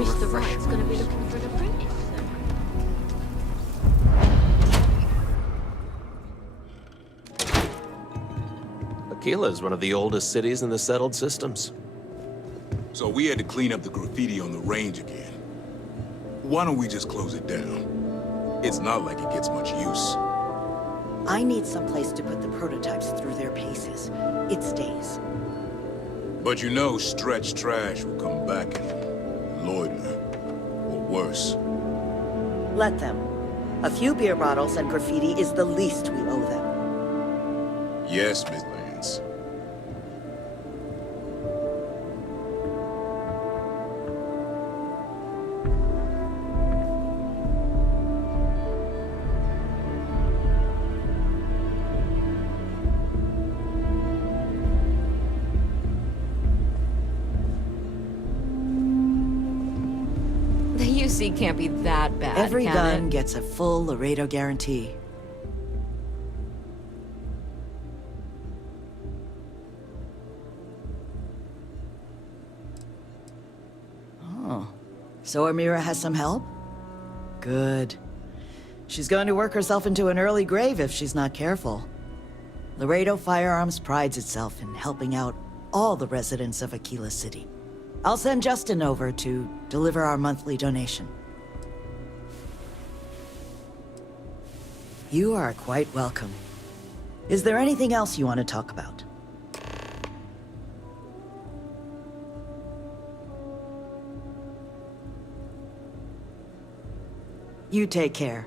a Mr. refresher. Wright's gonna be looking for an apprentice soon. Aquila is one of the oldest cities in the settled systems. So we had to clean up the graffiti on the range again. Why don't we just close it down? It's not like it gets much use. I need someplace to put the prototypes through their paces. It stays. But you know Stretch Trash will come back and loiter. Or worse. Let them. A few beer bottles and graffiti is the least we owe them. Yes, Miss Lance. The UC can't be that bad, Every can gun it? gets a full Laredo guarantee. Oh. So Amira has some help? Good. She's going to work herself into an early grave if she's not careful. Laredo Firearms prides itself in helping out all the residents of Aquila City. I'll send Justin over to deliver our monthly donation. You are quite welcome. Is there anything else you want to talk about? You take care.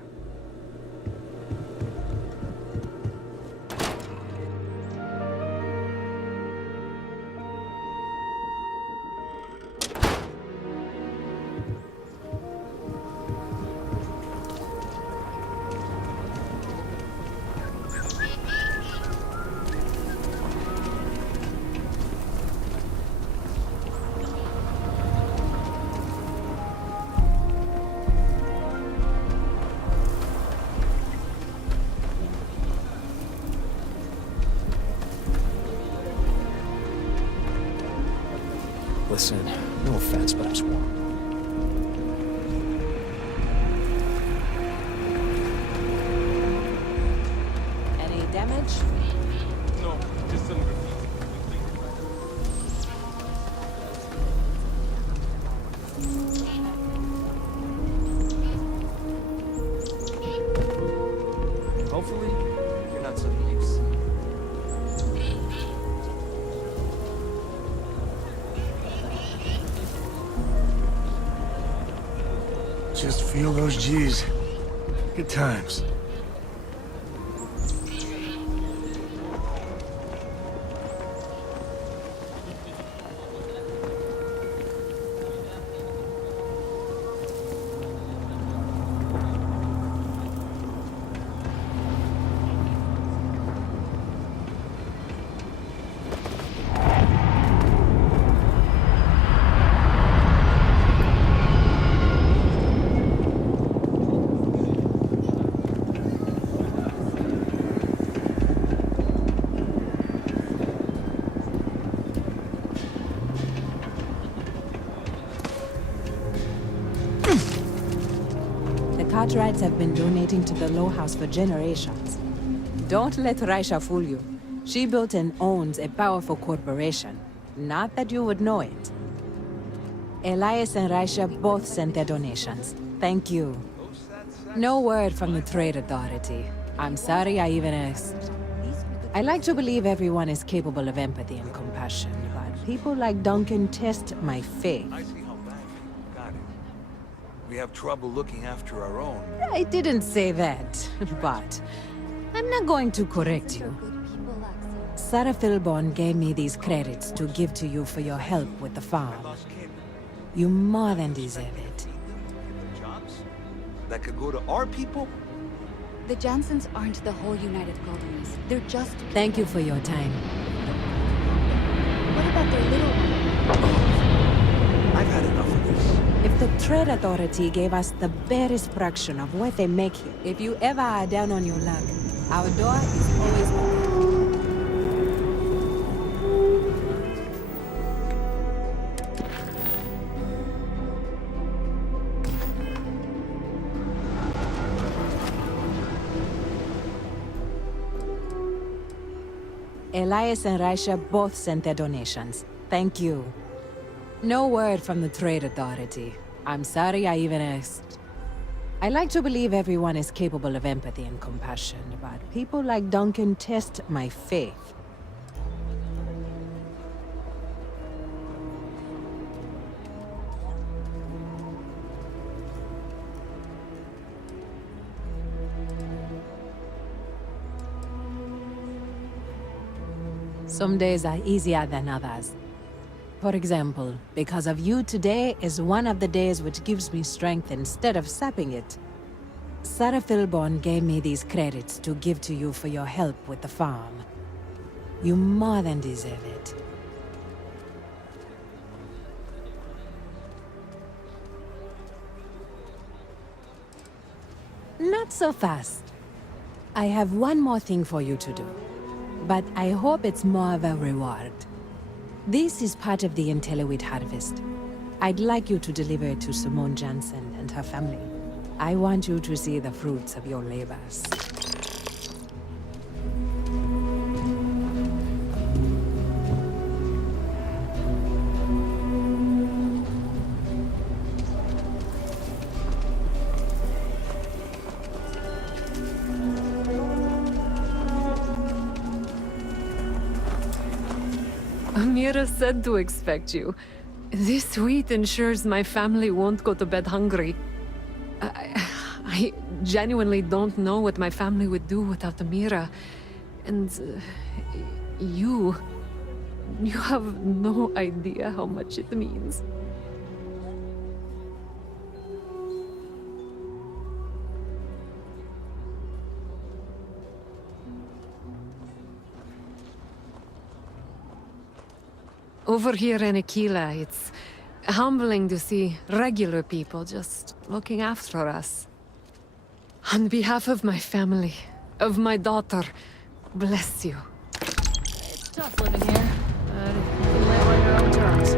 Listen, no offense, but I'm swamped. Any damage? No, just some graffiti. Hopefully, you're not suddenly used. Just feel those G's. Good times. Cartwrights have been donating to the Low House for generations. Don't let Raisha fool you. She built and owns a powerful corporation. Not that you would know it. Elias and Raisha both sent their donations. Thank you. No word from the Trade Authority. I'm sorry I even asked. I like to believe everyone is capable of empathy and compassion, but people like Duncan test my faith. I see how bad you got it. We have trouble looking after our own. I didn't say that, but I'm not going to correct you. Sarah Philborn gave me these credits to give to you for your help with the farm. You more than deserve it. Jobs that could go to our people? The Jansons aren't the whole United Colonies. They're just... Thank you for your time. What about their little one? I've had enough of this. If the Trade Authority gave us the barest fraction of what they make here, if you ever are down on your luck, our door is always open. Elias and Raisha both sent their donations. Thank you. No word from the Trade Authority. I'm sorry I even asked. I like to believe everyone is capable of empathy and compassion, but people like Duncan test my faith. Some days are easier than others. For example, because of you, today is one of the days which gives me strength instead of sapping it. Sarah Philborn gave me these credits to give to you for your help with the farm. You more than deserve it. Not so fast. I have one more thing for you to do, but I hope it's more of a reward. This is part of the Intelliwit harvest. I'd like you to deliver it to Simone Jansen and her family. I want you to see the fruits of your labors. Amira said to expect you. This wheat ensures my family won't go to bed hungry. I genuinely don't know what my family would do without Amira. And you have no idea how much it means. Over here in Aquila, it's humbling to see regular people just looking after us. On behalf of my family, of my daughter, bless you. It's tough living here, but you can live on your own terms.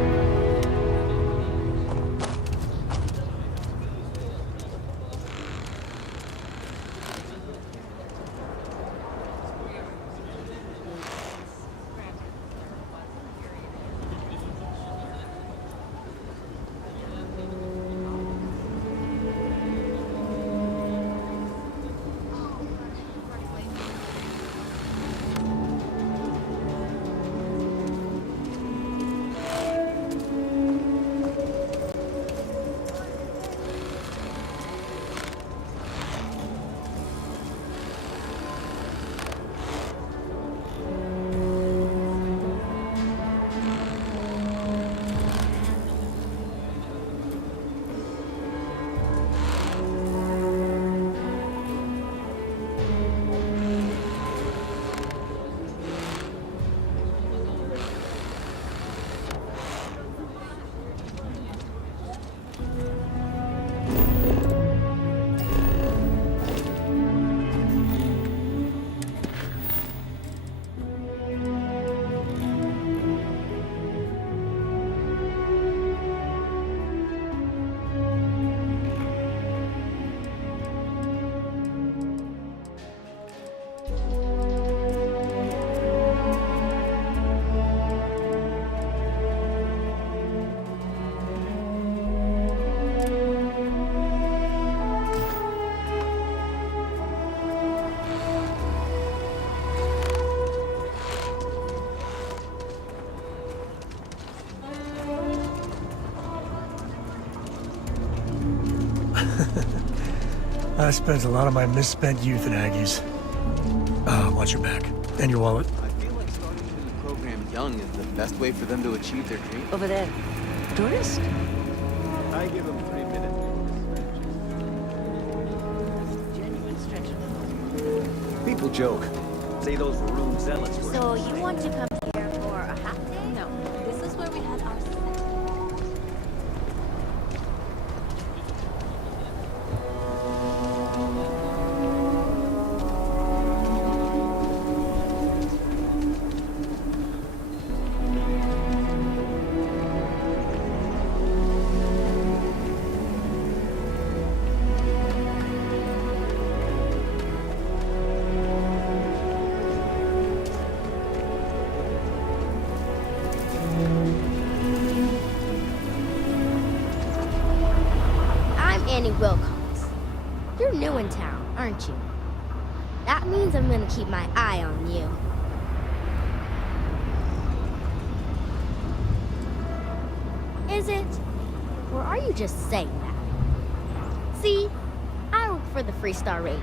I spent a lot of my misspent youth at Aggie's. Watch your back. And your wallet. I feel like starting a new program young is the best way for them to achieve their dreams. Over there. Tourist? I give them 3 minutes. People joke. Say those Rune zealots were... So you want to come here for a half day? No, this is where we had our set. Wilcox. You're new in town, aren't you? That means I'm gonna keep my eye on you. Is it? Or are you just saying that? See, I work for the Freestar Rangers.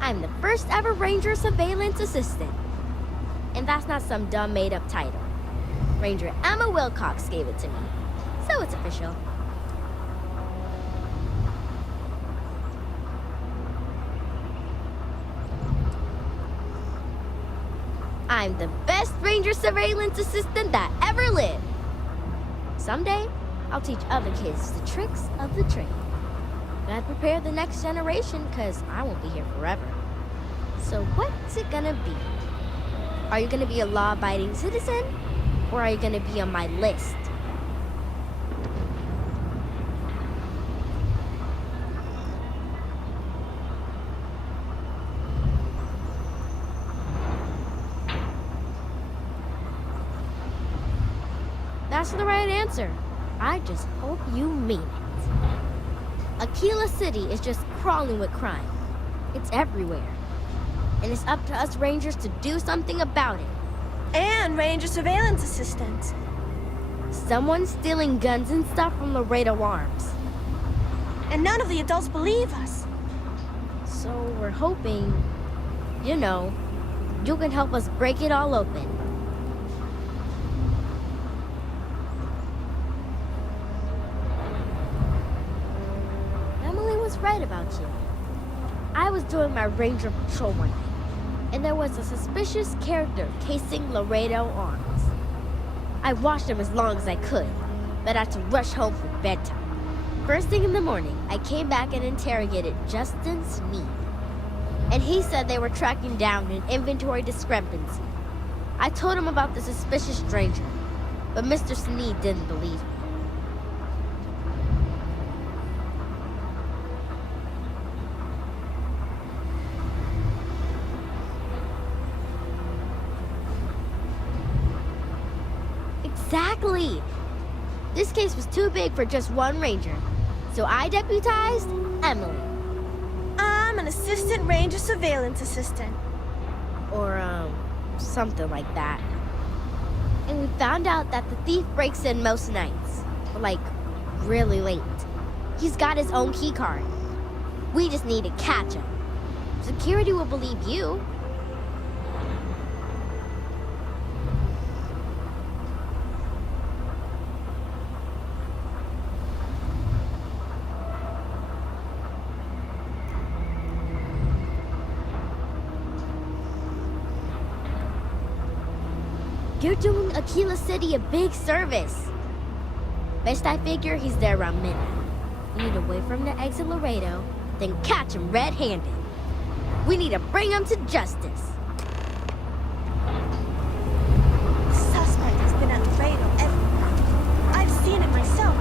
I'm the first ever Ranger Surveillance Assistant. And that's not some dumb made-up title. Ranger Emma Wilcox gave it to me. So it's official. I'm the best Ranger Surveillance Assistant that ever lived. Someday, I'll teach other kids the tricks of the trade. Gotta prepare the next generation, because I won't be here forever. So what's it gonna be? Are you gonna be a law-abiding citizen? Or are you gonna be on my list? That's the right answer. I just hope you mean it. Aquila City is just crawling with crime. It's everywhere. And it's up to us Rangers to do something about it. And Ranger Surveillance Assistants. Someone's stealing guns and stuff from Laredo Arms. And none of the adults believe us. So we're hoping, you know, you can help us break it all open. Emily was right about you. I was doing my Ranger patrol one night, and there was a suspicious character casing Laredo Arms. I watched him as long as I could, but I had to rush home for bedtime. First thing in the morning, I came back and interrogated Justin Sneed. And he said they were tracking down an inventory discrepancy. I told him about the suspicious stranger, but Mr. Sneed didn't believe me. Exactly! This case was too big for just one ranger, so I deputized Emily. I'm an Assistant Ranger Surveillance Assistant. Or, something like that. And we found out that the thief breaks in most nights. Like, really late. He's got his own key card. We just need to catch him. Security will believe you. You're doing Aquila City a big service. Best I figure he's there around midnight. We need to wait for him to exit Laredo, then catch him red-handed. We need to bring him to justice. The suspect has been at Laredo everywhere. I've seen it myself.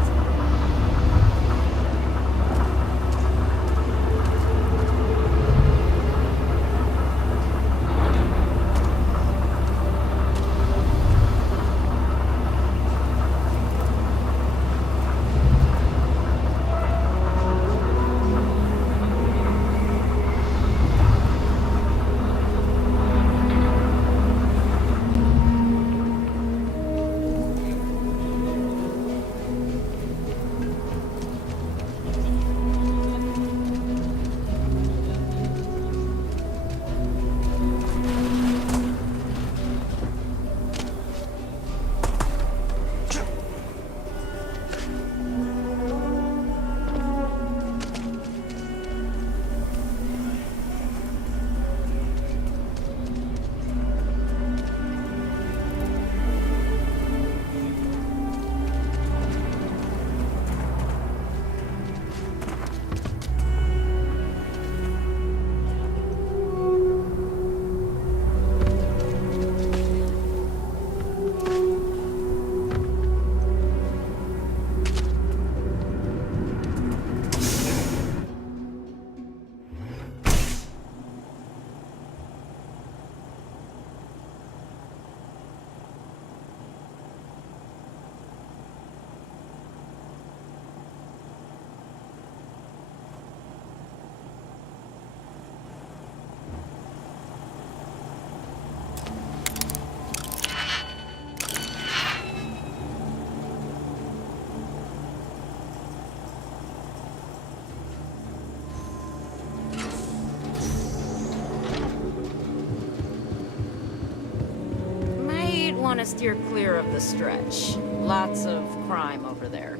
want to steer clear of the stretch. Lots of crime over there.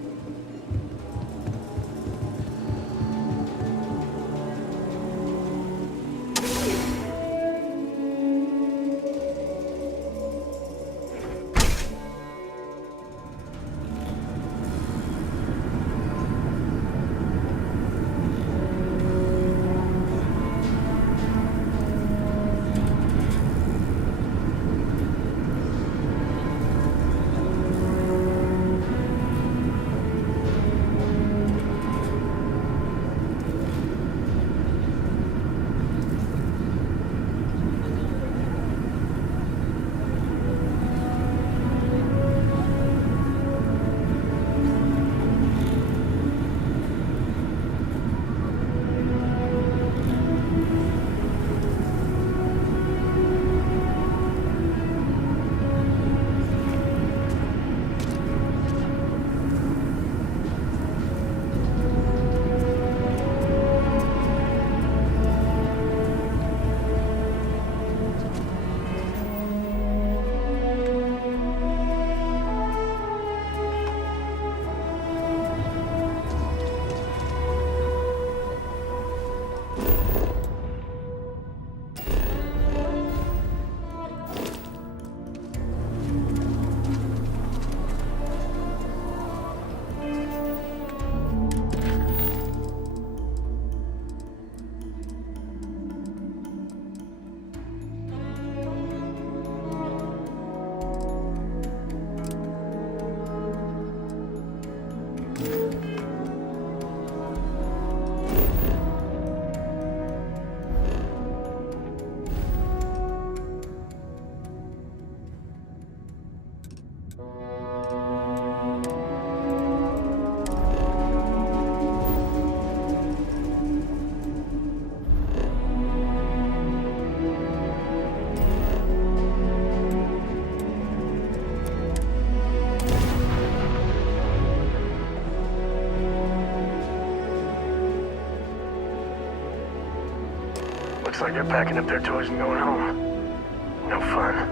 Looks like they're packing up their toys and going home. No fun.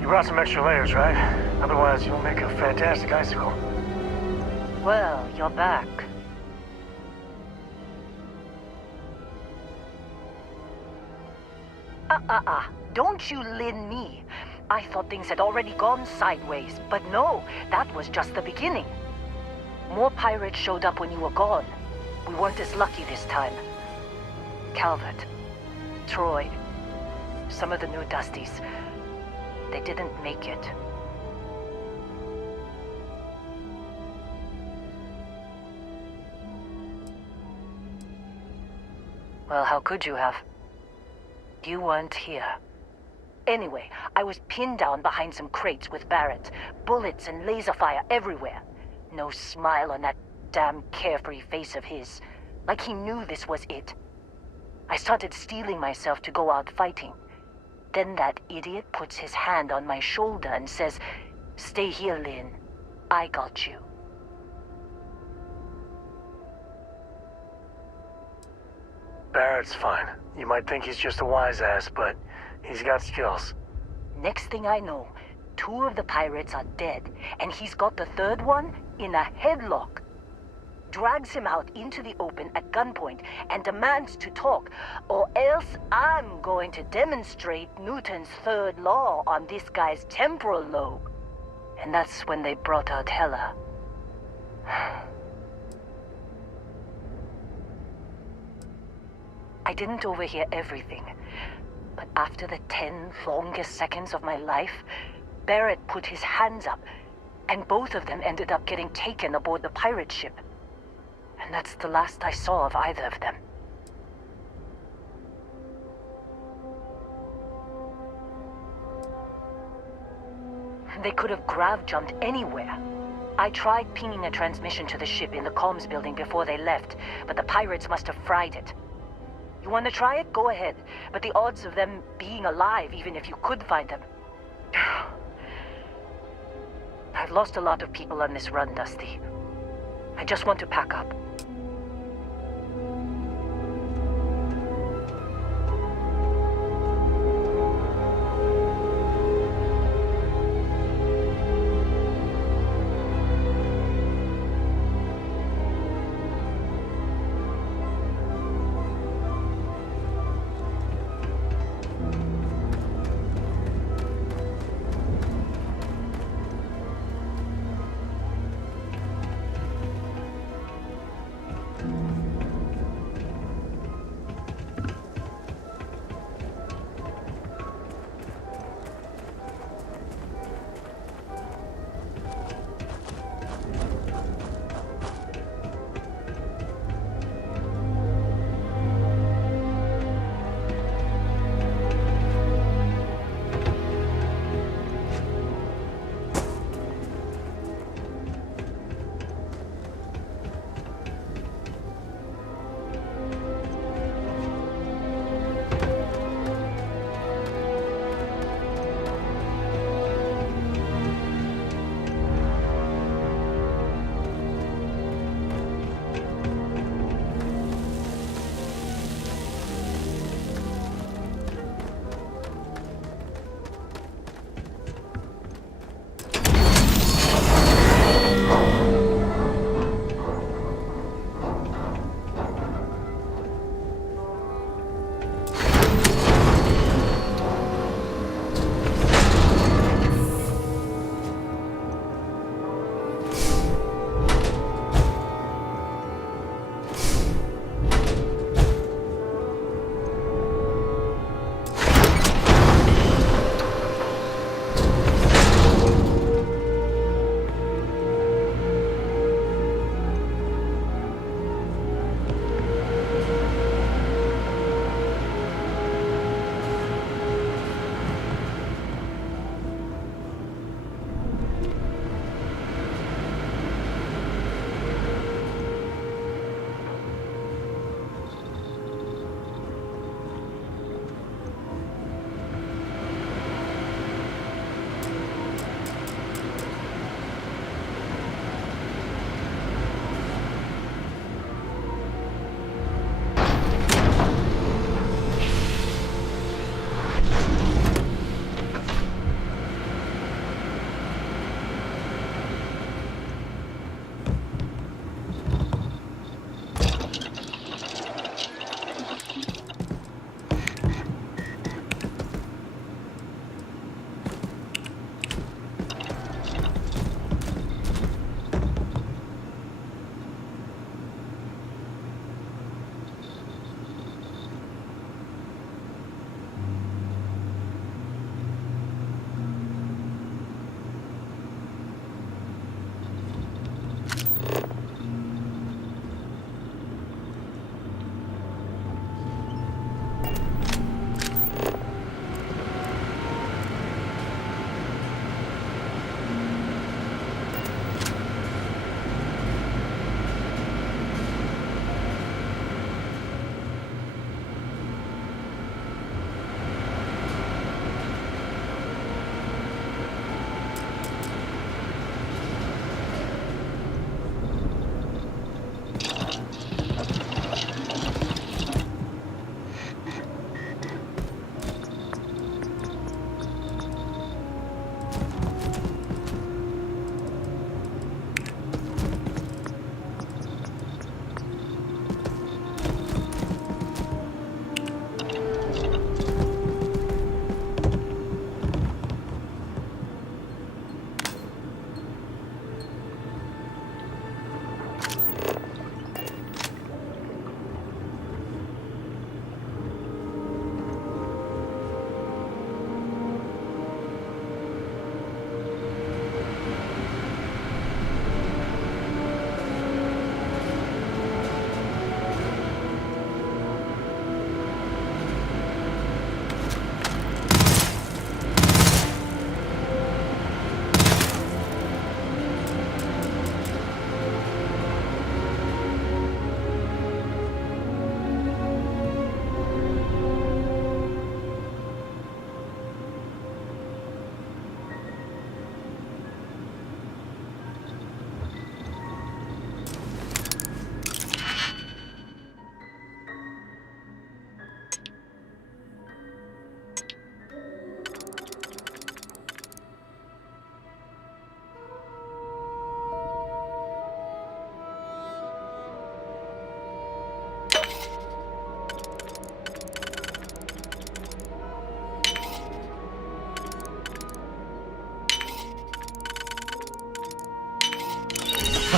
You brought some extra layers, right? Otherwise, you'll make a fantastic icicle. Well, you're back. Don't you lin me. I thought things had already gone sideways, but no, that was just the beginning. More pirates showed up when you were gone. We weren't as lucky this time. Calvert, Troy, some of the new Dusties, they didn't make it. Well, how could you have? You weren't here. Anyway, I was pinned down behind some crates with Barrett. Bullets and laser fire everywhere. No smile on that damn carefree face of his. Like he knew this was it. I started steeling myself to go out fighting. Then that idiot puts his hand on my shoulder and says, "Stay here, Lynn. I got you." Barrett's fine. You might think he's just a wise ass, but he's got skills. Next thing I know, 2 of the pirates are dead, and he's got the 3rd one in a headlock. Drags him out into the open at gunpoint and demands to talk, or else I'm going to demonstrate Newton's 3rd law on this guy's temporal lobe. And that's when they brought out Hela. I didn't overhear everything, but after the 10 longest seconds of my life, Barrett put his hands up, and both of them ended up getting taken aboard the pirate ship. And that's the last I saw of either of them. They could have grav-jumped anywhere. I tried pinging a transmission to the ship in the comms building before they left, but the pirates must have fried it. You want to try it? Go ahead. But the odds of them being alive, even if you could find them... I've lost a lot of people on this run, Dusty. I just want to pack up.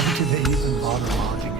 How do they even bother locking it?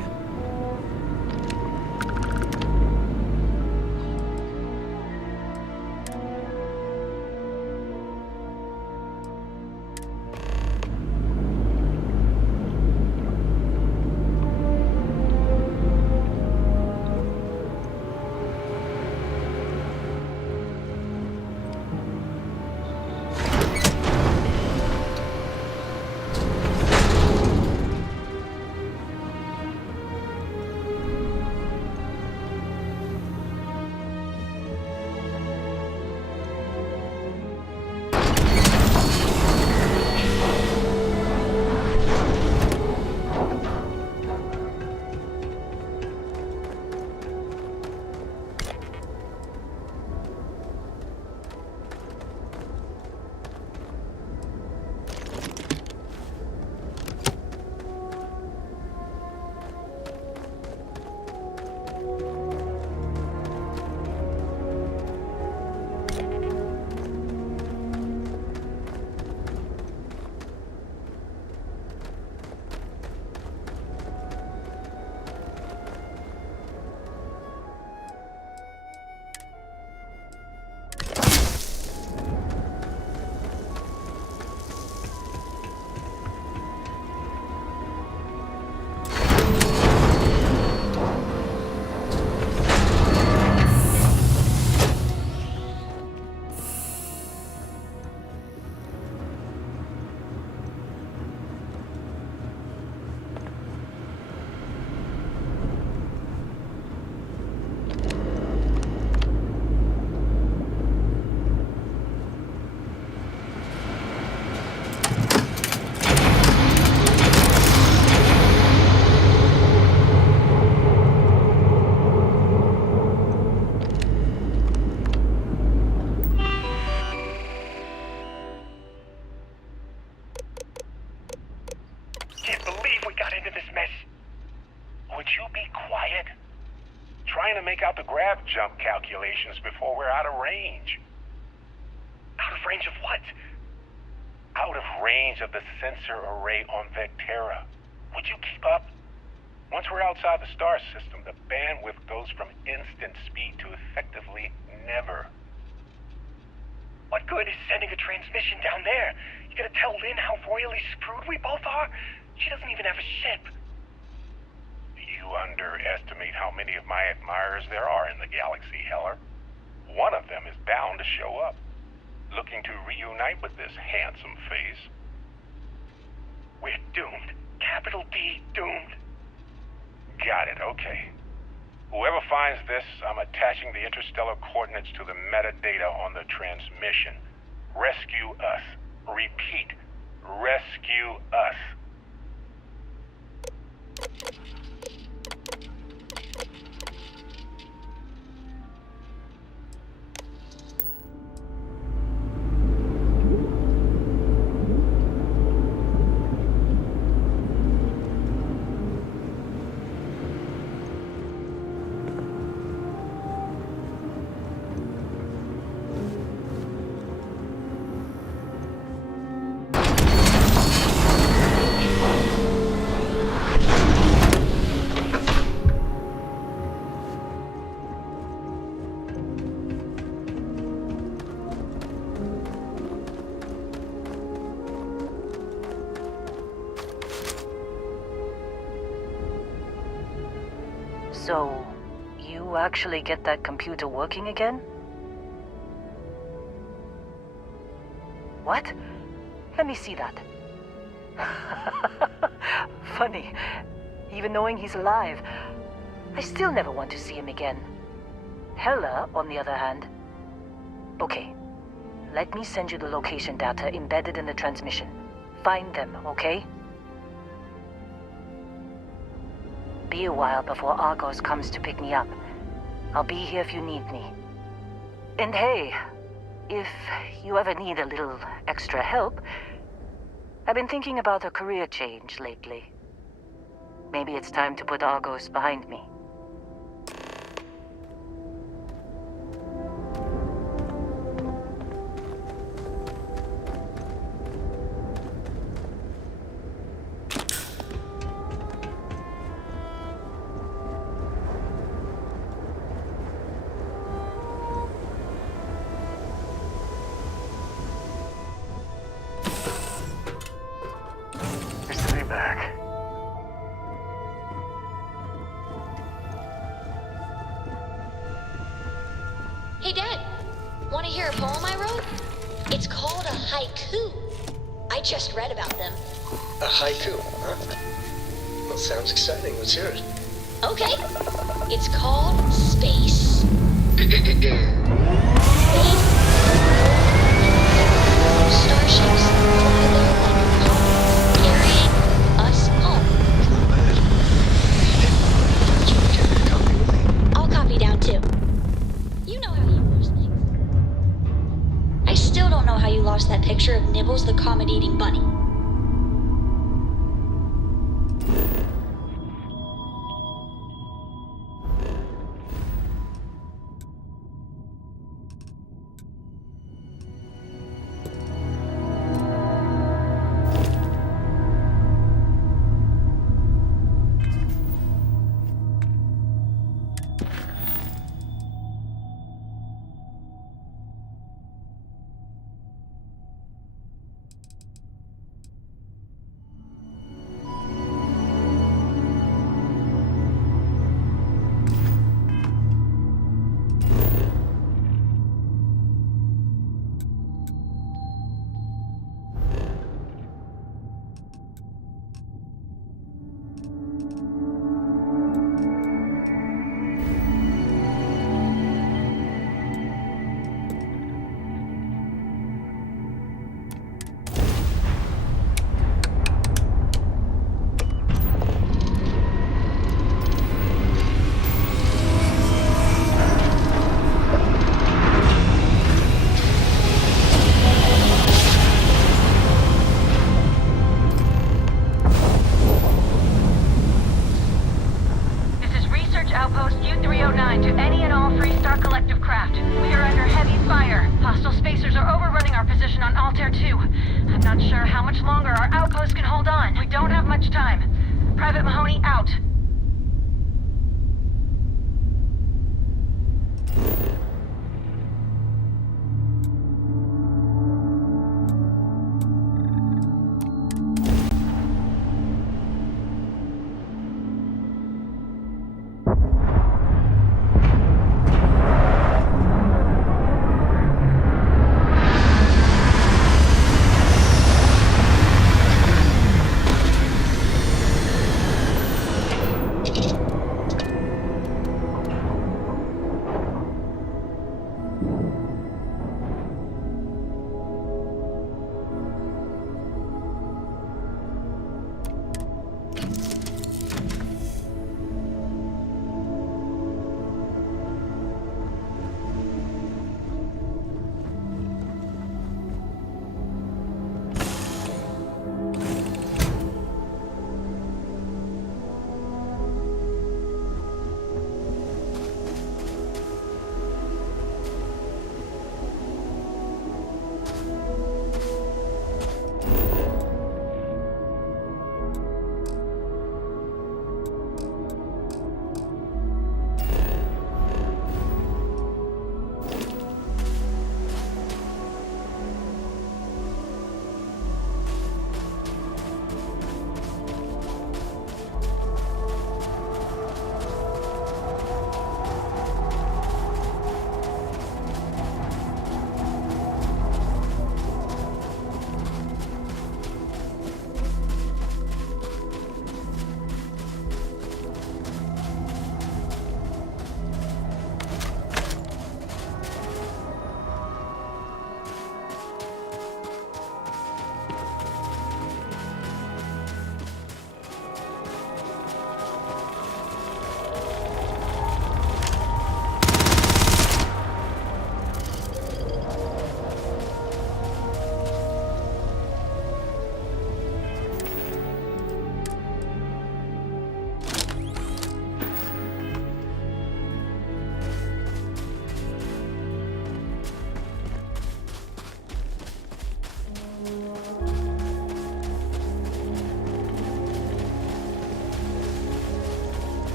Can't believe we got into this mess. Would you be quiet? Trying to make out the grav jump calculations before we're out of range. Out of range of what? Out of range of the sensor array on Vectera. Would you keep up? Once we're outside the star system, the bandwidth goes from instant speed to effectively never. What good is sending a transmission down there? You gonna tell Lynn how royally screwed we both are? She doesn't even have a ship. You underestimate how many of my admirers there are in the galaxy, Heller. One of them is bound to show up, looking to reunite with this handsome face. We're doomed. Capital D, doomed. Got it, okay. Whoever finds this, I'm attaching the interstellar coordinates to the metadata on the transmission. Rescue us. Repeat. Rescue us. So, you actually get that computer working again? What? Let me see that. Funny. Even knowing he's alive, I still never want to see him again. Hella, on the other hand. Okay. Let me send you the location data embedded in the transmission. Find them, okay? Be a while before Argos comes to pick me up. I'll be here if you need me. And hey, if you ever need a little extra help, I've been thinking about a career change lately. Maybe it's time to put Argos behind me. to hear a poem I wrote? It's called a haiku. I just read about them. A haiku, huh? Well, sounds exciting. Let's hear it. Okay. It's called Space. Space. Starships fly low like home, carrying us home. I'll copy down too. You know how you lose things. I still don't know how you lost that picture of Nibbles the comet-eating bunny. Outpost U-309 to any and all Freestar Collective craft. We are under heavy fire. Hostile spacers are overrunning our position on Altair 2. I'm not sure how much longer our outpost can hold on. We don't have much time. Private Mahoney out.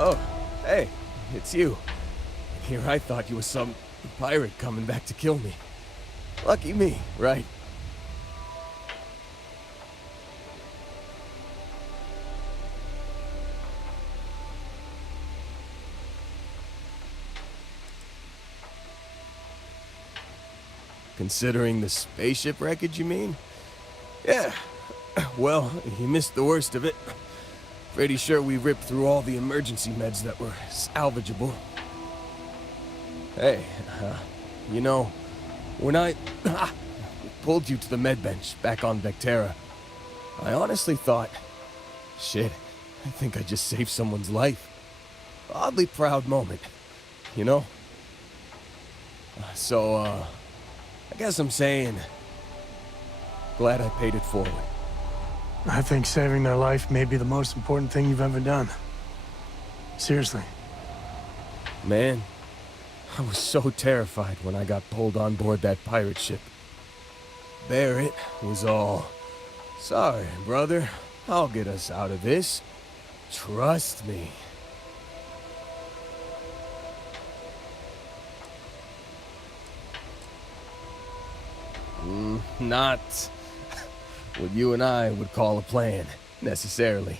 Oh, hey, it's you. Here I thought you were some pirate coming back to kill me. Lucky me, right? Considering the spaceship wreckage, you mean? Yeah. Well, you missed the worst of it. Pretty sure we ripped through all the emergency meds that were salvageable. Hey, you know, when I pulled you to the med bench back on Vectera, I honestly thought, shit, I think I just saved someone's life. Oddly proud moment, you know? I guess I'm saying, glad I paid it forward. I think saving their life may be the most important thing you've ever done. Seriously. Man, I was so terrified when I got pulled on board that pirate ship. Barrett was all, sorry, brother, I'll get us out of this. Trust me. Not what you and I would call a plan, necessarily.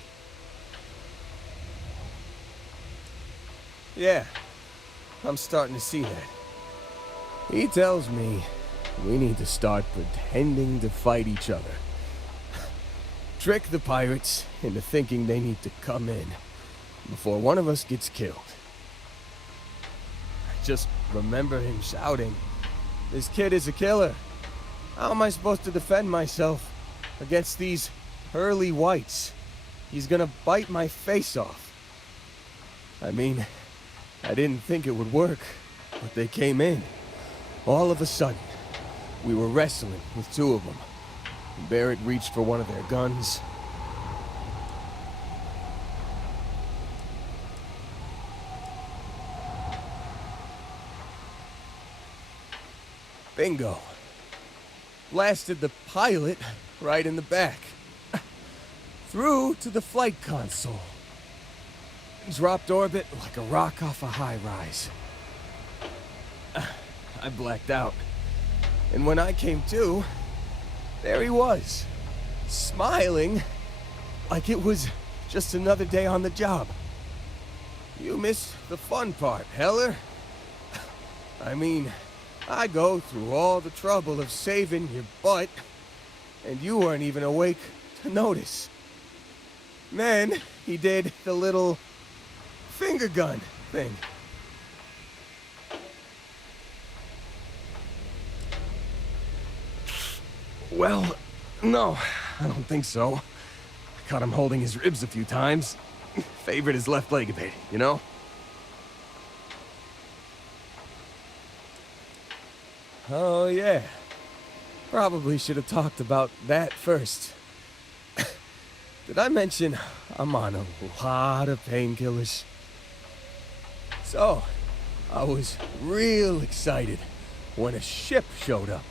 Yeah, I'm starting to see that. He tells me we need to start pretending to fight each other. Trick the pirates into thinking they need to come in before one of us gets killed. I just remember him shouting, "This kid is a killer. How am I supposed to defend myself against these early whites? He's gonna bite my face off." I mean, I didn't think it would work, but they came in. All of a sudden, we were wrestling with two of them. Barrett reached for one of their guns. Bingo. Blasted the pilot right in the back. Through to the flight console. Dropped orbit like a rock off a high-rise. I blacked out. And when I came to, there he was, smiling like it was just another day on the job. You missed the fun part, Heller. I mean, I go through all the trouble of saving your butt, and you weren't even awake to notice. Then he did the little finger gun thing. Well, no, I don't think so. I caught him holding his ribs a few times. Favored his left leg a bit, you know? Oh, yeah. Probably should have talked about that first. Did I mention I'm on a lot of painkillers? So, I was real excited when a ship showed up.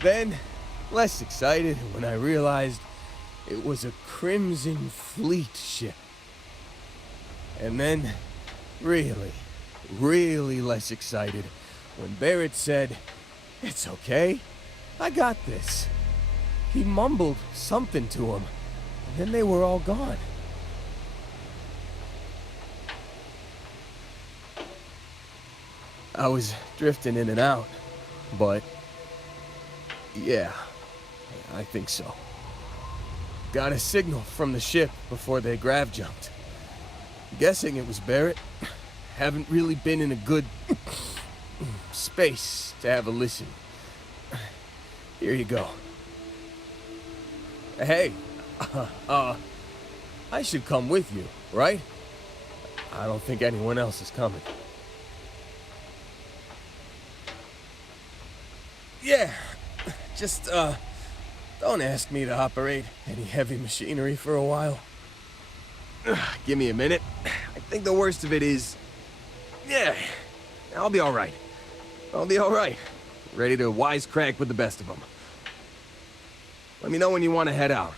Then, less excited when I realized it was a Crimson Fleet ship. And then, really less excited when Barrett said, "It's okay, I got this." He mumbled something to him, and then they were all gone. I was drifting in and out, but yeah, I think so. Got a signal from the ship before they grav jumped. Guessing it was Barrett. Haven't really been in a good space to have a listen. Here you go. Hey, I should come with you, right? I don't think anyone else is coming. Yeah, just, don't ask me to operate any heavy machinery for a while. Give me a minute. I think the worst of it is... Yeah, I'll be alright. I'll be alright. Ready to wisecrack with the best of them. Let me know when you want to head out.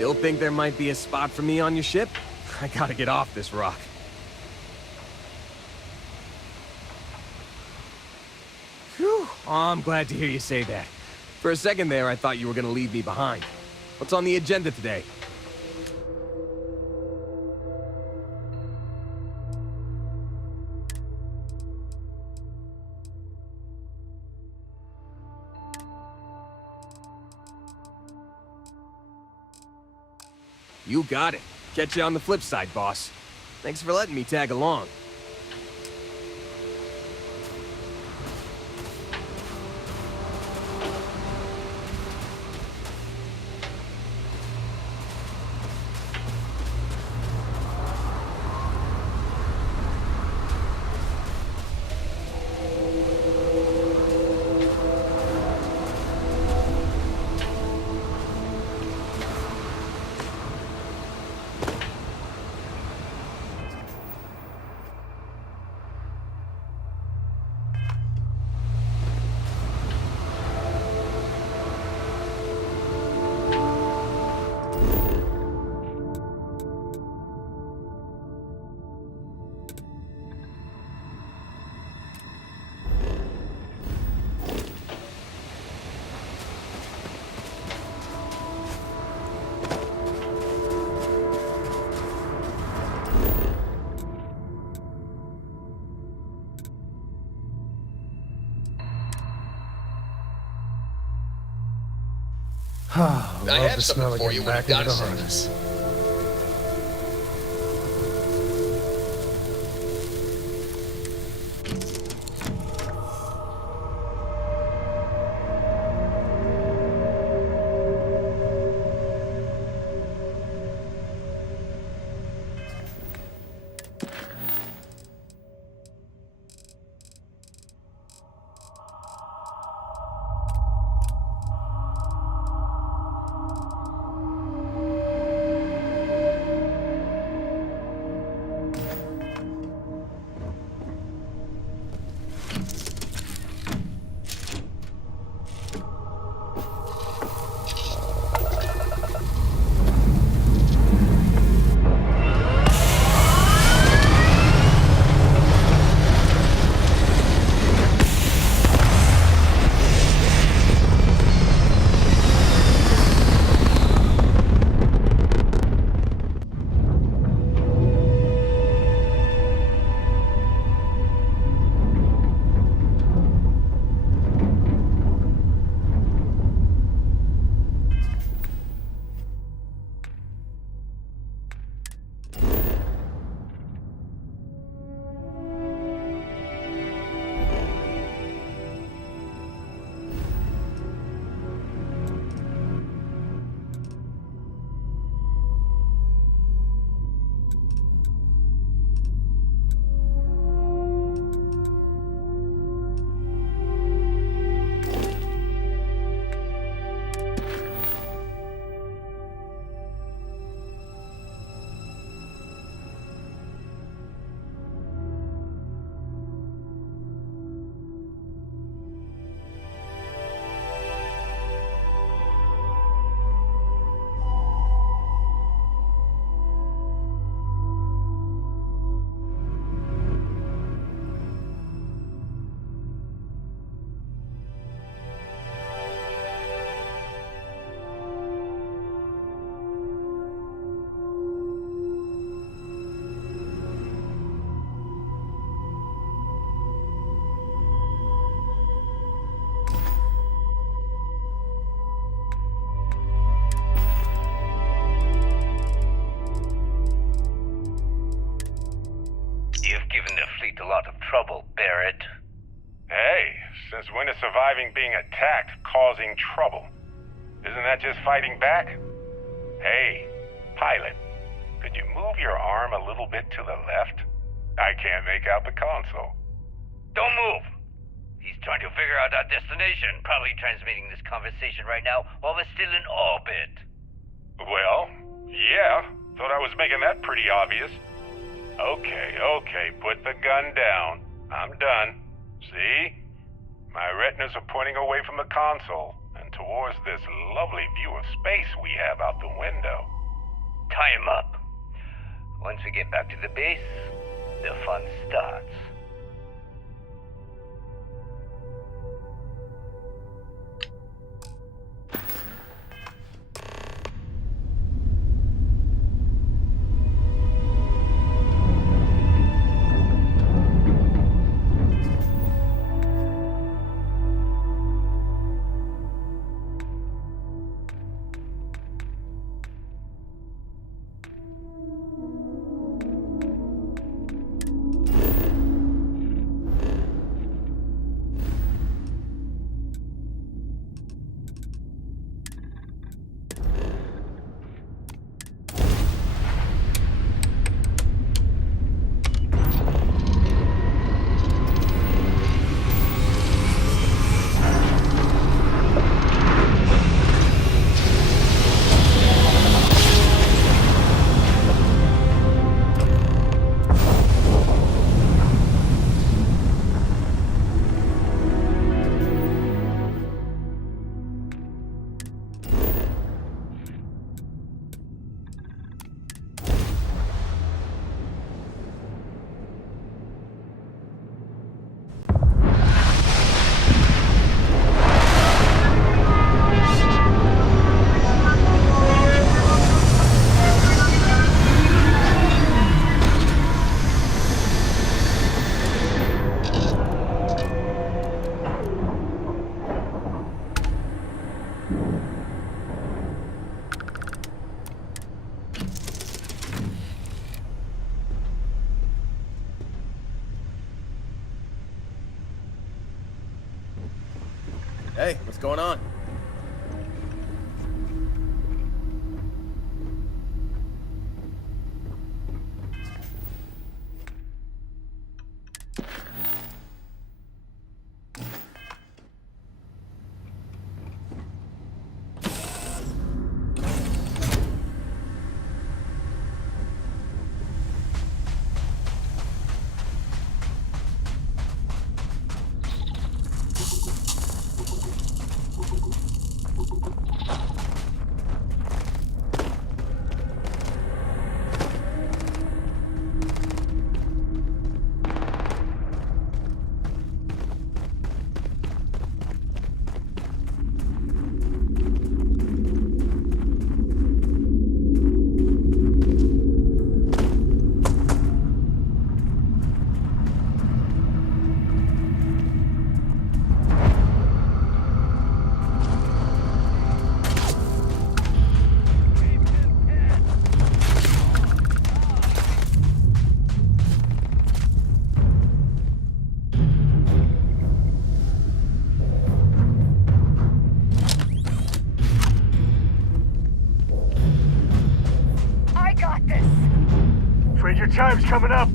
Still think there might be a spot for me on your ship? I gotta get off this rock. Phew. Oh, I'm glad to hear you say that. For a second there, I thought you were gonna leave me behind. What's on the agenda today? You got it. Catch you on the flip side, boss. Thanks for letting me tag along. I have the something smell of for getting you when back you into got the a harness. A lot of trouble, Barrett. Hey, since when is surviving being attacked causing trouble? Isn't that just fighting back? Hey, pilot, could you move your arm a little bit to the left? I can't make out the console. Don't move! He's trying to figure out our destination, probably transmitting this conversation right now while we're still in orbit. Well, yeah, thought I was making that pretty obvious. Okay, put the gun down. I'm done. See? My retinas are pointing away from the console and towards this lovely view of space we have out the window. Tie him up. Once we get back to the base, the fun starts. Hey, what's going on? Afraid your time's coming up.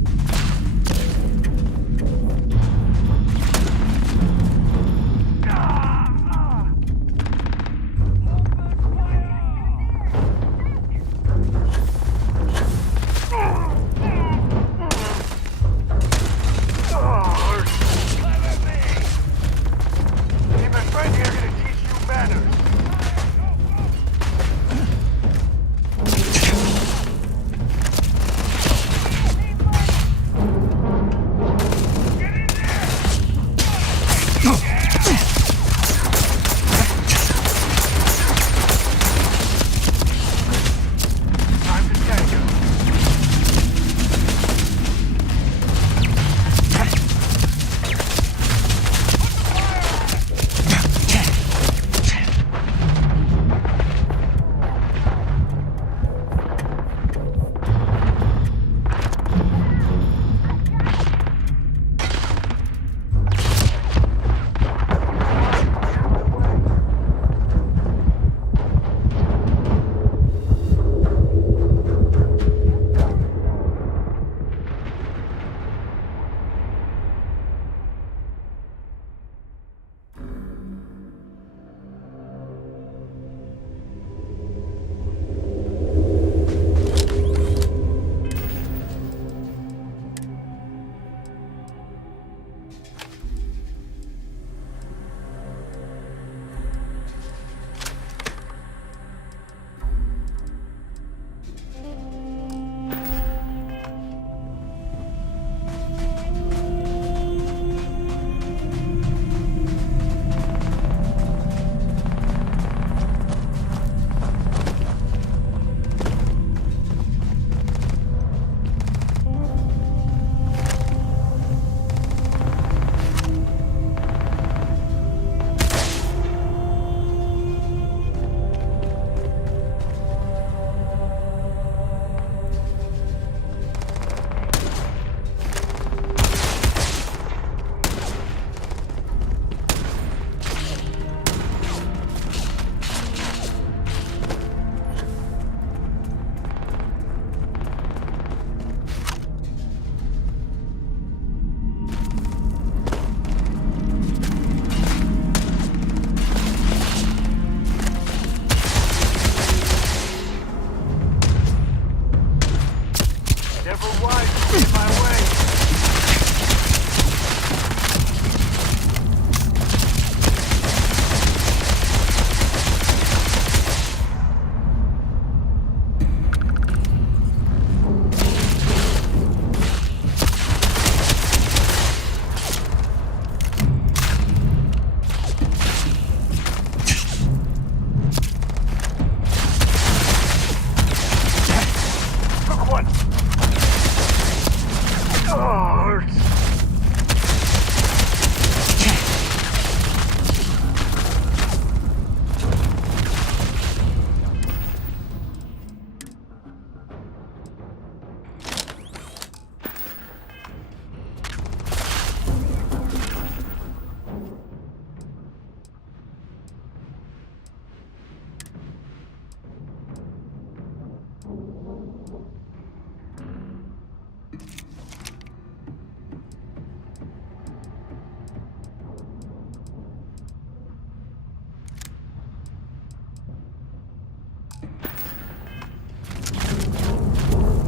wise to be in my way.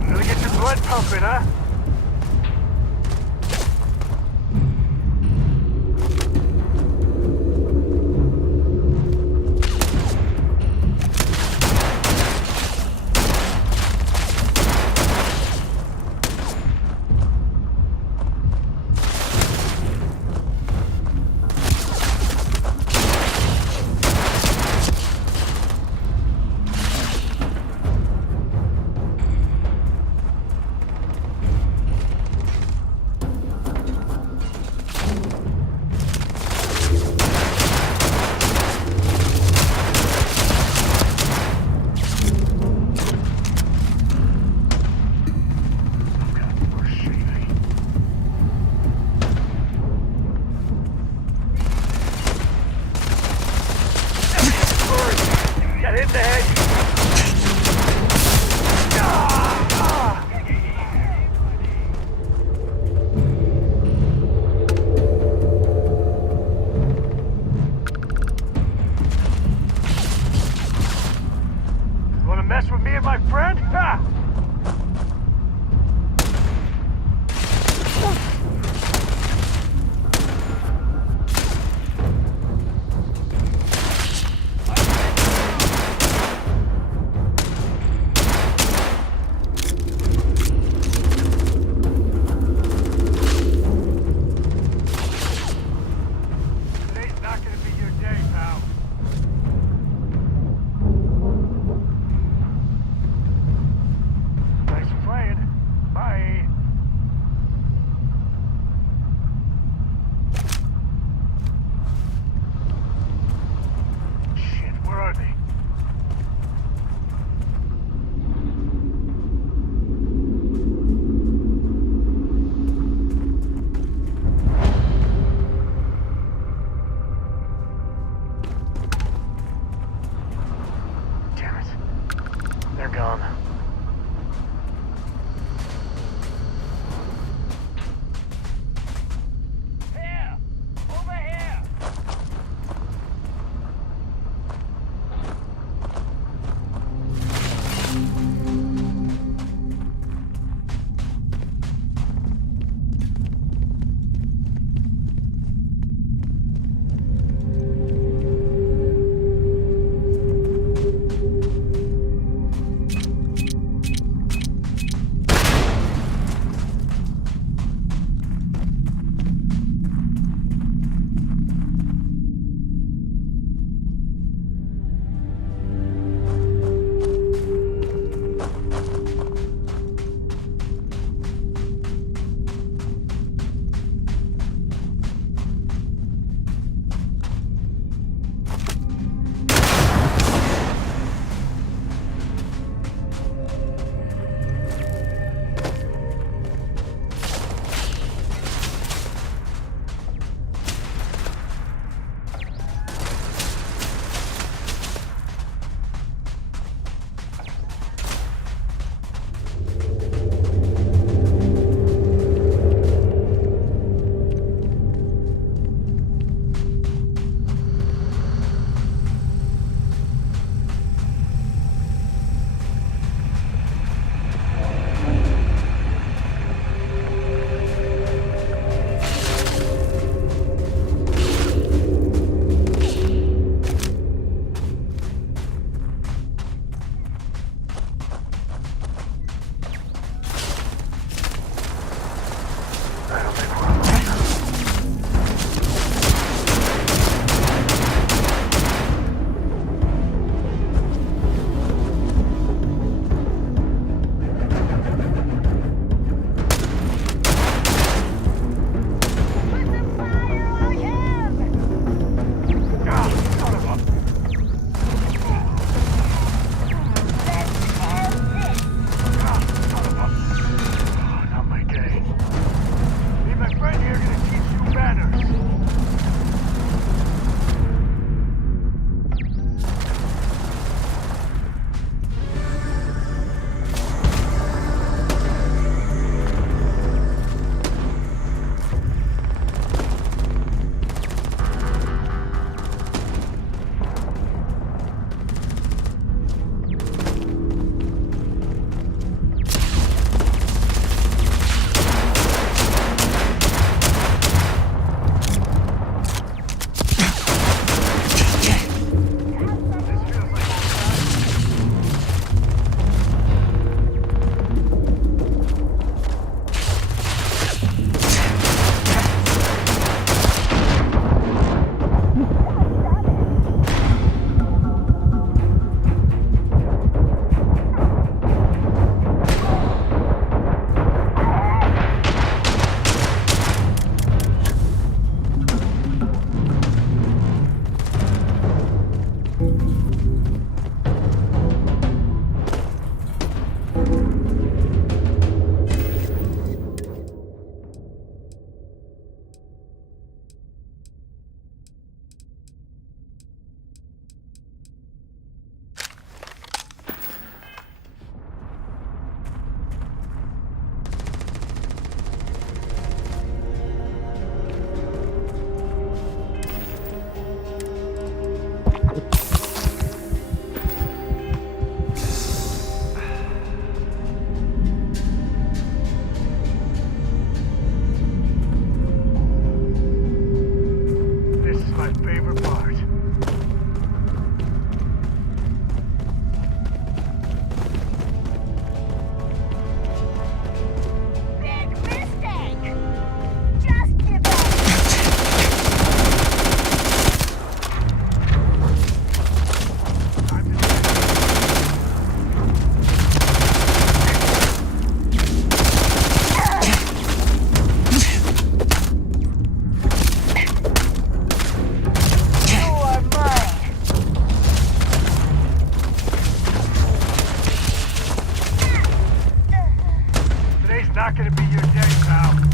Gonna get your blood pumping, huh? not gonna be your day, pal.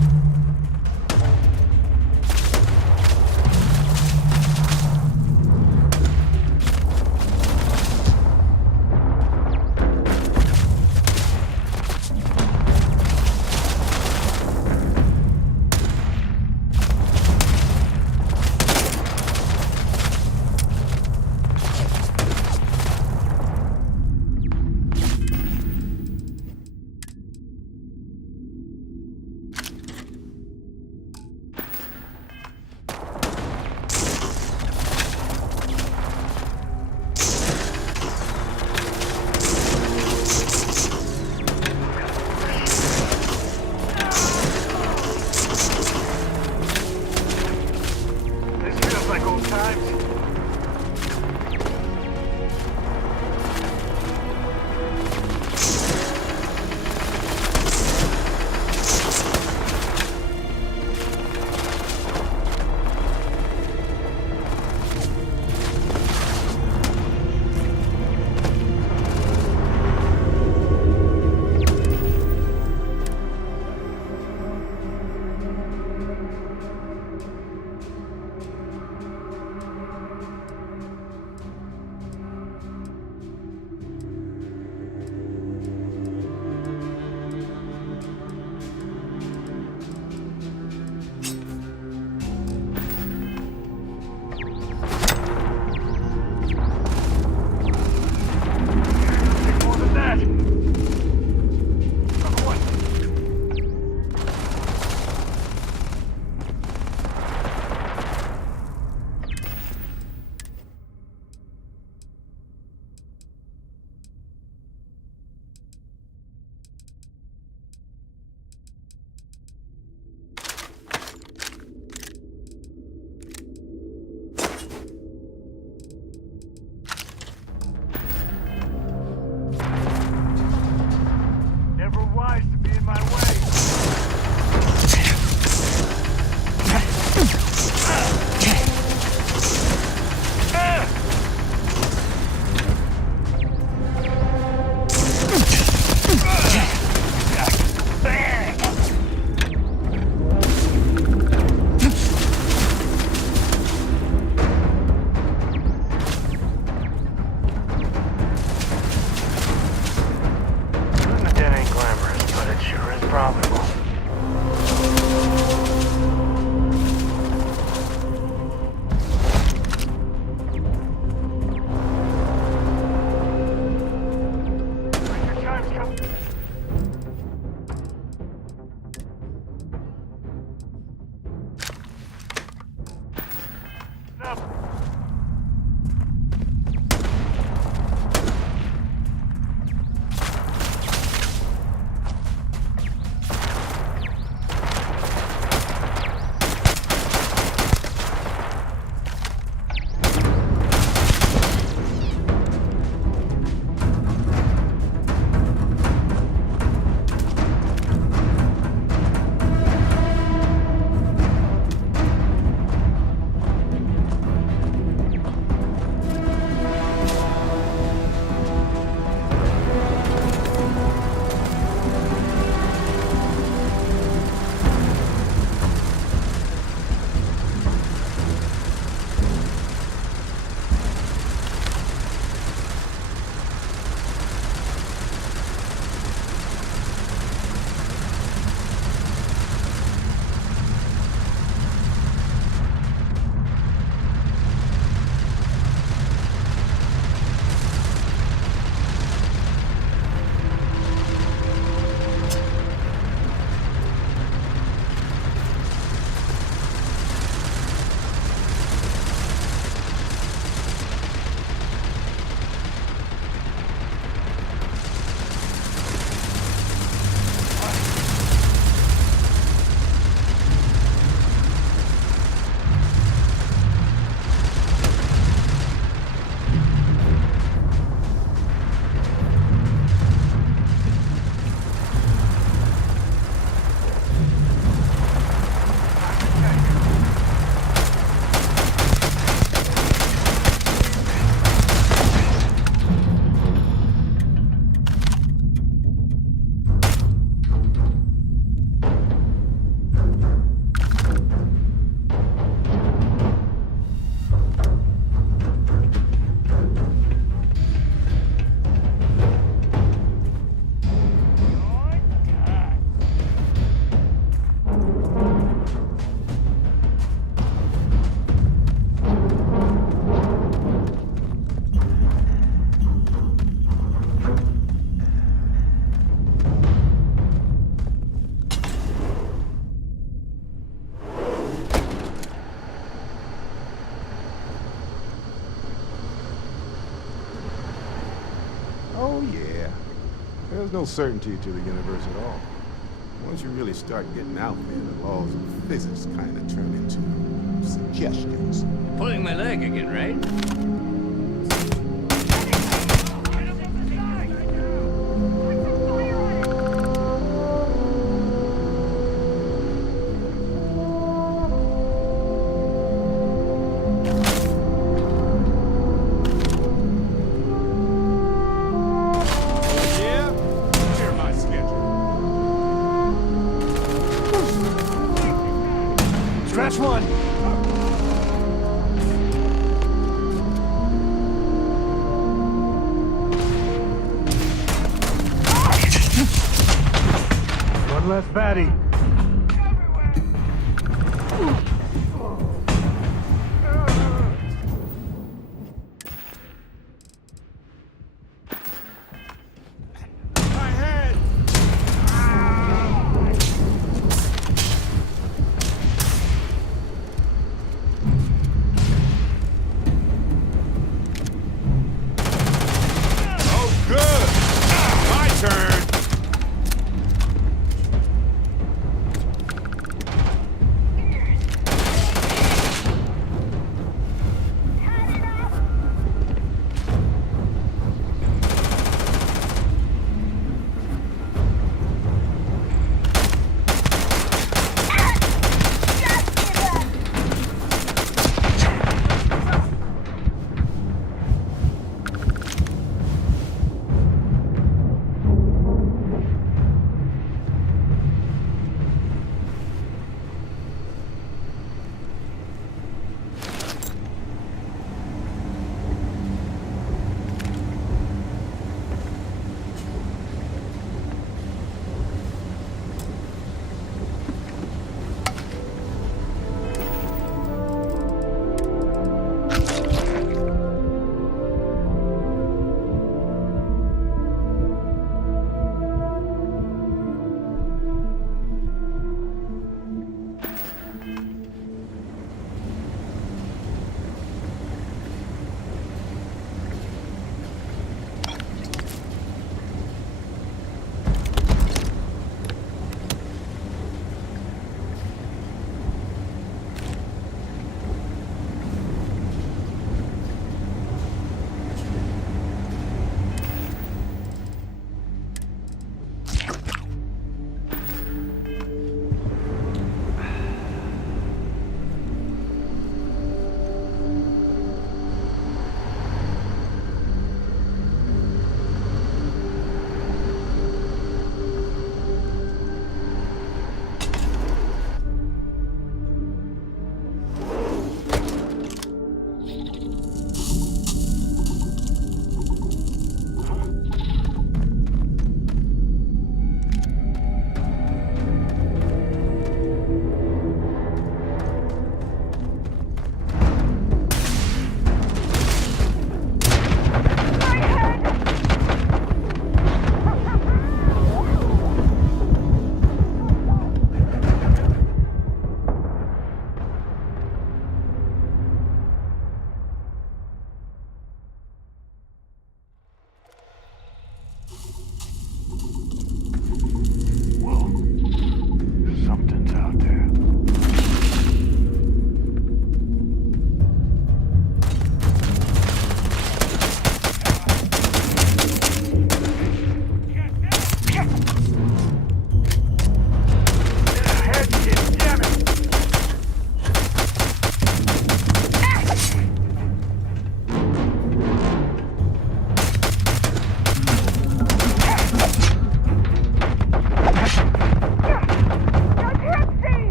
no certainty to the universe at all. Once you really start getting out there, the laws of physics kind of turn into suggestions. Pulling my leg again, right? Scratch one. One less baddie.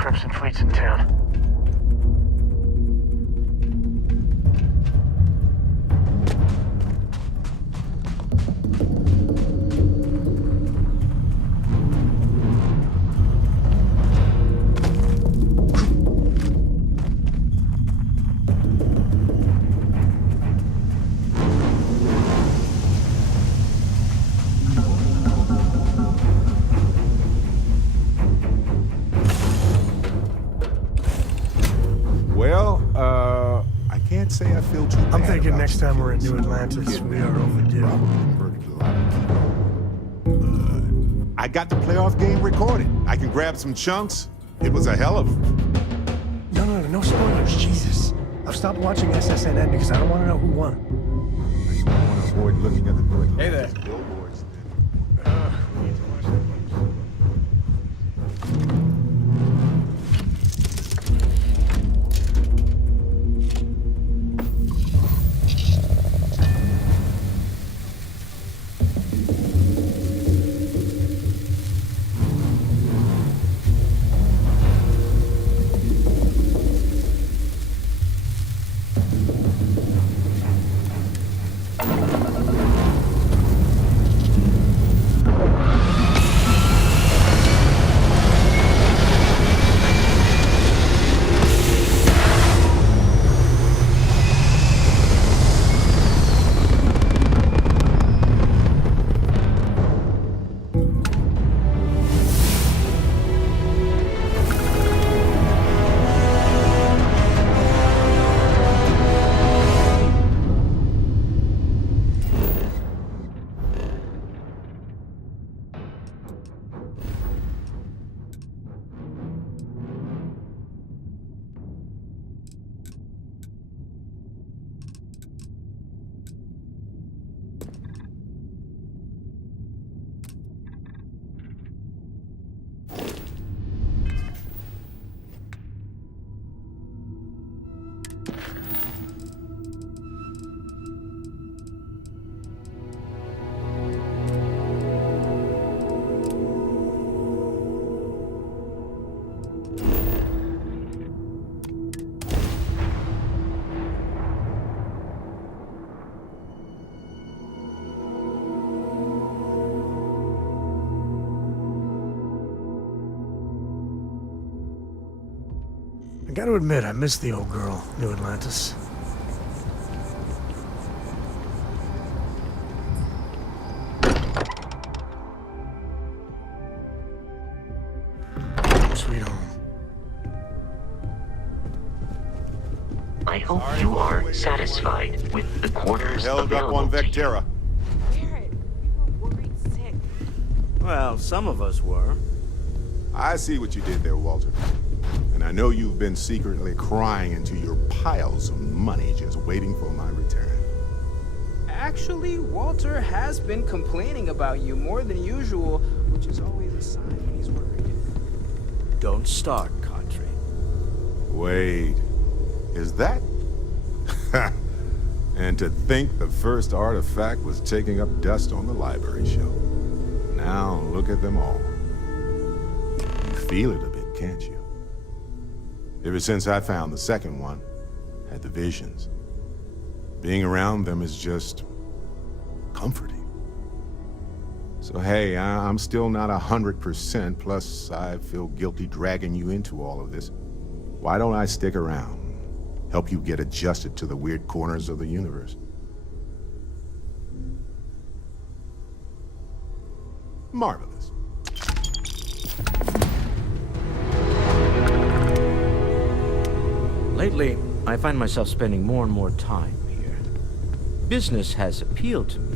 Crimson Fleet's in town. I'm thinking next time we're in New Atlantis, we are overdue. I got the playoff game recorded. I can grab some chunks. It was a hell of... No spoilers, Jesus. I've stopped watching SSNN because I don't want to know who won. I want to avoid looking at the Hey there. billboards. I gotta admit, I miss the old girl, New Atlantis. Sweet home. I hope you are satisfied with the quarters Held up available on to you. Vectera. Barrett, we were worried sick. Well, some of us were. I see what you did there, Walter. And I know you've been secretly crying into your piles of money just waiting for my return. Actually, Walter has been complaining about you more than usual, which is always a sign when he's worried. Don't start, Country. Wait, is that? And to think the first artifact was taking up dust on the library shelf. Now look at them all. You feel it a bit, can't you? Ever since I found the second one, had the visions. Being around them is just comforting. So hey, I'm still not 100%, plus I feel guilty dragging you into all of this. Why don't I stick around? Help you get adjusted to the weird corners of the universe. Marvelous. Lately, I find myself spending more and more time here. Business has appealed to me,